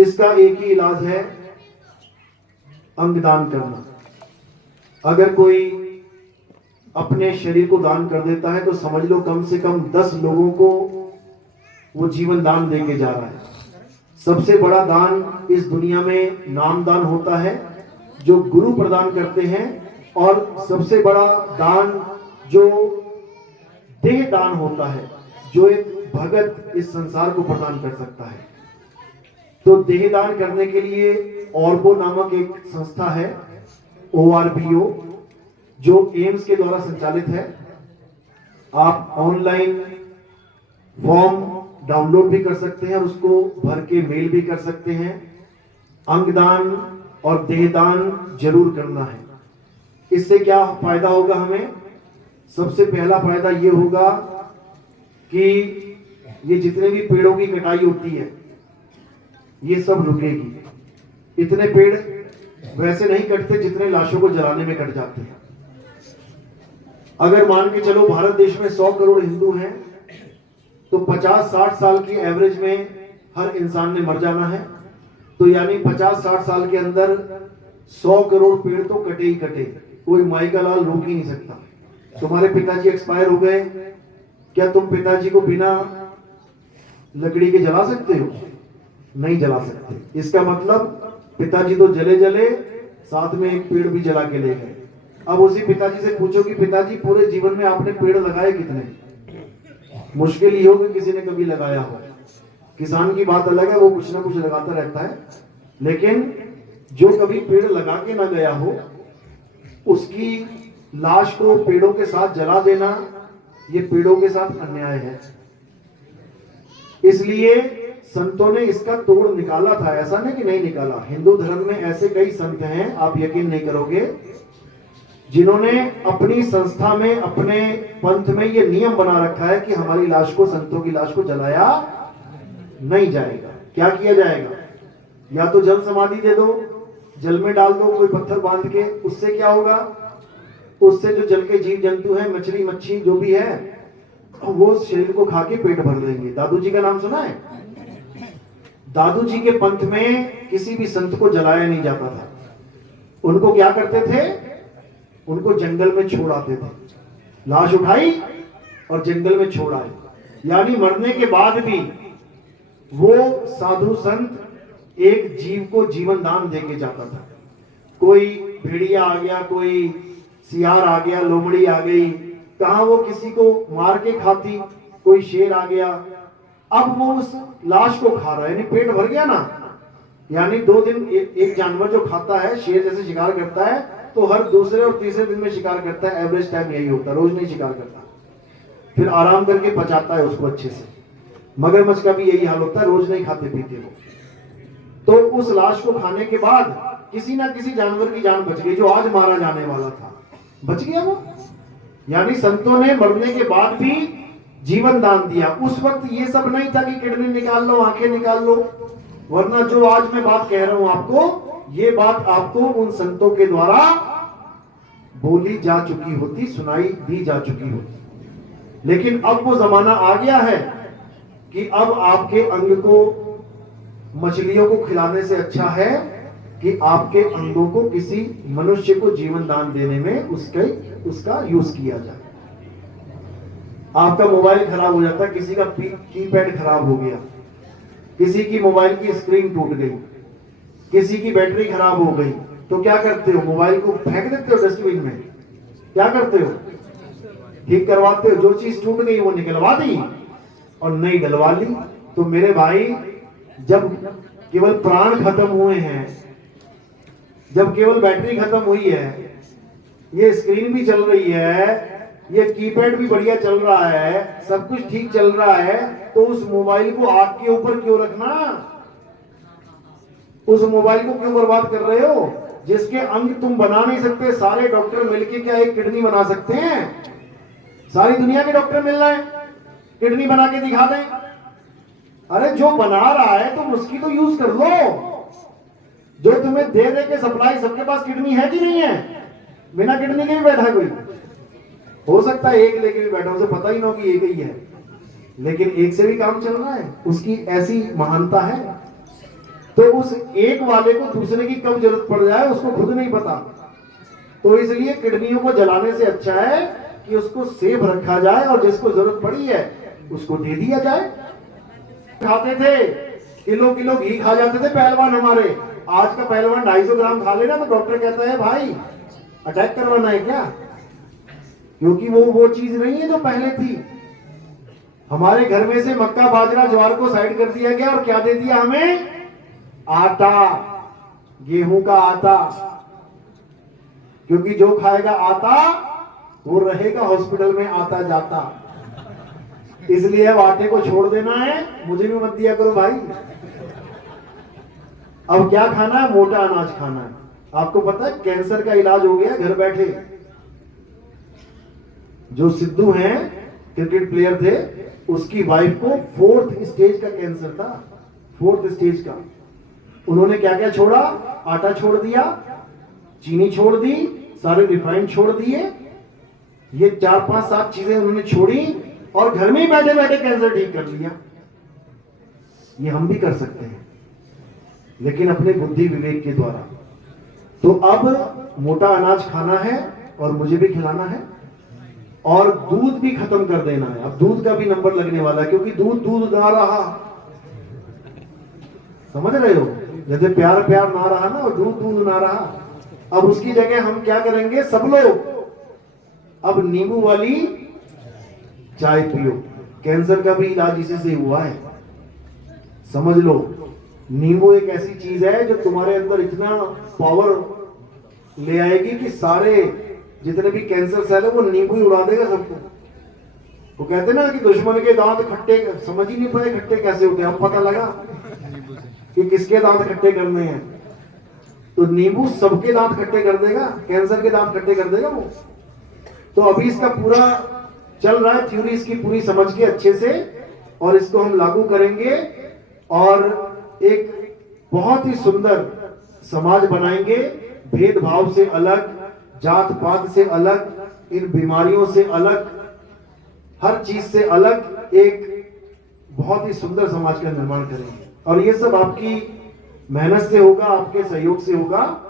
इसका एक ही इलाज है, अंगदान करना। अगर कोई अपने शरीर को दान कर देता है तो समझ लो कम से कम 10 लोगों को वो जीवन दान देके जा रहा है। सबसे बड़ा दान इस दुनिया में नाम दान होता है जो गुरु प्रदान करते हैं, और सबसे बड़ा दान जो देह दान होता है जो एक भगत इस संसार को प्रदान कर सकता है। तो देह दान करने के लिए ऑर्बो नामक एक संस्था है, ORBO, जो एम्स के द्वारा संचालित है। आप ऑनलाइन फॉर्म डाउनलोड भी कर सकते हैं और उसको भर के मेल भी कर सकते हैं। अंगदान और देहदान जरूर करना है। इससे क्या फायदा होगा हमें? सबसे पहला फायदा ये होगा कि ये जितने भी पेड़ों की कटाई होती है ये सब रुकेगी। इतने पेड़ वैसे नहीं कटते जितने लाशों को जलाने में कट जाते हैं। अगर मान के चलो भारत देश में 100 करोड़ हिंदू हैं तो 50-60 साल की एवरेज में हर इंसान ने मर जाना है। तो यानी 50-60 साल के अंदर 100 करोड़ पेड़ तो कटे ही कटे। कोई माई का लाल रोक ही नहीं सकता। तुम्हारे पिताजी एक्सपायर हो गए, क्या तुम पिताजी को बिना लकड़ी के जला सकते हो? नहीं जला सकते। इसका मतलब पिताजी तो जले जले, साथ में एक पेड़ भी जला के ले गए। अब उसी पिताजी से पूछो कि पिताजी पूरे जीवन में आपने पेड़ लगाए कितने? मुश्किल ही हो कि किसी ने कभी लगाया हो। किसान की बात अलग है, वो कुछ ना कुछ लगाता रहता है, लेकिन जो कभी पेड़ लगा के ना गया हो उसकी लाश को पेड़ों के साथ जला देना ये पेड़ों के साथ अन्याय है। इसलिए संतों ने इसका तोड़ निकाला था। ऐसा नहीं कि नहीं निकाला। हिंदू धर्म में ऐसे कई संत हैं, आप यकीन नहीं करोगे, जिन्होंने अपनी संस्था में, अपने पंथ में ये नियम बना रखा है कि हमारी लाश को, संतों की लाश को जलाया नहीं जाएगा। क्या किया जाएगा? या तो जल समाधि दे दो, जल में डाल दो कोई पत्थर बांध के। उससे क्या होगा? उससे जो जल के जीव जंतु हैं, मछली मच्छी जो भी है, वो शरीर को खा के पेट भर लेंगे। दादू जी का नाम सुना है? दादू जी के पंथ में किसी भी संत को जलाया नहीं जाता था। उनको क्या करते थे? उनको जंगल में छोड़ आते थे। लाश उठाई और जंगल में छोड़ आए। यानी मरने के बाद भी वो साधु संत एक जीव को जीवन दान देके जाता था। कोई भेड़िया आ गया, कोई सियार आ गया, लोमड़ी आ गई, कहां वो किसी को मार के खाती, कोई शेर आ गया, अब वो उस लाश को खा रहा है, यानी पेट भर गया ना। यानी 2 दिन एक जानवर जो खाता है, शेर जैसे शिकार करता है, तो हर दूसरे और तीसरे दिन में शिकार करता है। एवरेज टाइम यही होता है, रोज नहीं शिकार करता। फिर आराम करके पचाता है उसको अच्छे से। मगरमच्छ का भी यही हाल होता है, रोज नहीं खाते पीते वो। तो उस लाश को खाने के बाद किसी ना किसी जानवर की जान बच गई, जो आज मारा जाने वाला था, बच गया वो। यानी संतों ने मरने के बाद भी जीवन दान दिया। उस वक्त ये सब नहीं था कि किडनी निकाल लो, आंखें निकाल लो, वरना जो आज मैं बात कह रहा हूं आपको, ये बात आपको उन संतों के द्वारा बोली जा चुकी होती, सुनाई दी जा चुकी होती। लेकिन अब वो जमाना आ गया है कि अब आपके अंग को मछलियों को खिलाने से अच्छा है कि आपके अंगों को किसी मनुष्य को जीवन दान देने में उसका यूज किया जाए। आपका मोबाइल खराब हो जाता है, किसी का कीपैड खराब हो गया, किसी की मोबाइल की स्क्रीन टूट गई, किसी की बैटरी खराब हो गई, तो क्या करते हो? मोबाइल को फेंक देते हो डस्टबिन में? क्या करते हो? ठीक करवाते हो। जो चीज टूट गई वो निकलवा दी और नई डलवा ली। तो मेरे भाई, जब केवल प्राण खत्म हुए हैं, जब केवल बैटरी खत्म हुई है, ये स्क्रीन भी चल रही है, ये कीपैड भी बढ़िया चल रहा है, सब कुछ ठीक चल रहा है, तो उस मोबाइल को आग के ऊपर क्यों रखना? उस मोबाइल को क्यों बर्बाद कर रहे हो? जिसके अंग तुम बना नहीं सकते। सारे डॉक्टर मिलके क्या एक किडनी बना सकते हैं? सारी दुनिया के डॉक्टर मिल रहे हैं, किडनी बना के दिखा दें। अरे जो बना रहा है तुम उसकी तो यूज कर लो। जो तुम्हें दे दे के सप्लाई, सबके पास किडनी है कि नहीं है? बिना किडनी के भी बैठा है कोई? हो सकता है एक लेके भी बैठा, उसे पता ही ना हो कि एक ही है, लेकिन एक से भी काम चल रहा है। उसकी ऐसी महानता है। तो उस एक वाले को दूसरे की कब जरूरत पड़ जाए उसको खुद नहीं पता। तो इसलिए किडनियों को जलाने से अच्छा है कि उसको सेफ रखा जाए और जिसको जरूरत पड़ी है उसको दे दिया जाए। खाते थे किलो किलो घी खा जाते थे पहलवान हमारे। आज का पहलवान 250 ग्राम खा लेना तो डॉक्टर कहता है भाई अटैक करवाना है क्या, क्योंकि वो चीज नहीं है जो पहले थी। हमारे घर में से मक्का बाजरा ज्वार को साइड कर दिया गया और क्या दे दिया हमें, आटा, गेहूं का आटा, क्योंकि जो खाएगा आटा वो रहेगा हॉस्पिटल में आता जाता। इसलिए अब आटे को छोड़ देना है, मुझे भी मत दिया करो भाई। अब क्या खाना है, मोटा अनाज खाना है। आपको पता है कैंसर का इलाज हो गया घर बैठे। जो सिद्धू हैं क्रिकेट प्लेयर थे, उसकी वाइफ को 4th स्टेज का कैंसर था, 4th स्टेज का। उन्होंने क्या क्या छोड़ा, आटा छोड़ दिया, चीनी छोड़ दी, सारे रिफाइंड छोड़ दिए, ये 4, 5, 7 चीजें उन्होंने छोड़ी और घर में ही बैठे बैठे कैंसर ठीक कर लिया। ये हम भी कर सकते हैं, लेकिन अपने बुद्धि विवेक के द्वारा। तो अब मोटा अनाज खाना है और मुझे भी खिलाना है और दूध भी खत्म कर देना है। अब दूध का भी नंबर लगने वाला है, क्योंकि दूध ना रहा, समझ रहे हो, जैसे प्यार ना रहा ना और दूध ना रहा। अब उसकी जगह हम क्या करेंगे सब लोग, अब नींबू वाली चाय पियो। कैंसर का भी इलाज इसी से हुआ है, समझ लो। नींबू एक ऐसी चीज है जो तुम्हारे अंदर इतना पावर ले आएगी कि सारे जितने भी कैंसर सेल है वो नींबू ही उड़ा देगा सबको। वो कहते ना कि दुश्मन के दांत खट्टे, समझ ही नहीं पाए खट्टे कैसे होते हैं। अब पता लगा कि किसके दांत खट्टे करने हैं। तो नींबू सबके दांत खट्टे कर देगा, कैंसर के दांत खट्टे कर देगा वो। तो अभी इसका पूरा चल रहा है थ्योरी, इसकी पूरी समझ के अच्छे से, और इसको हम लागू करेंगे और एक बहुत ही सुंदर समाज बनाएंगे, भेदभाव से अलग, जात पात से अलग, इन बीमारियों से अलग, हर चीज से अलग एक बहुत ही सुंदर समाज का निर्माण करेंगे। और ये सब आपकी मेहनत से होगा, आपके सहयोग से होगा।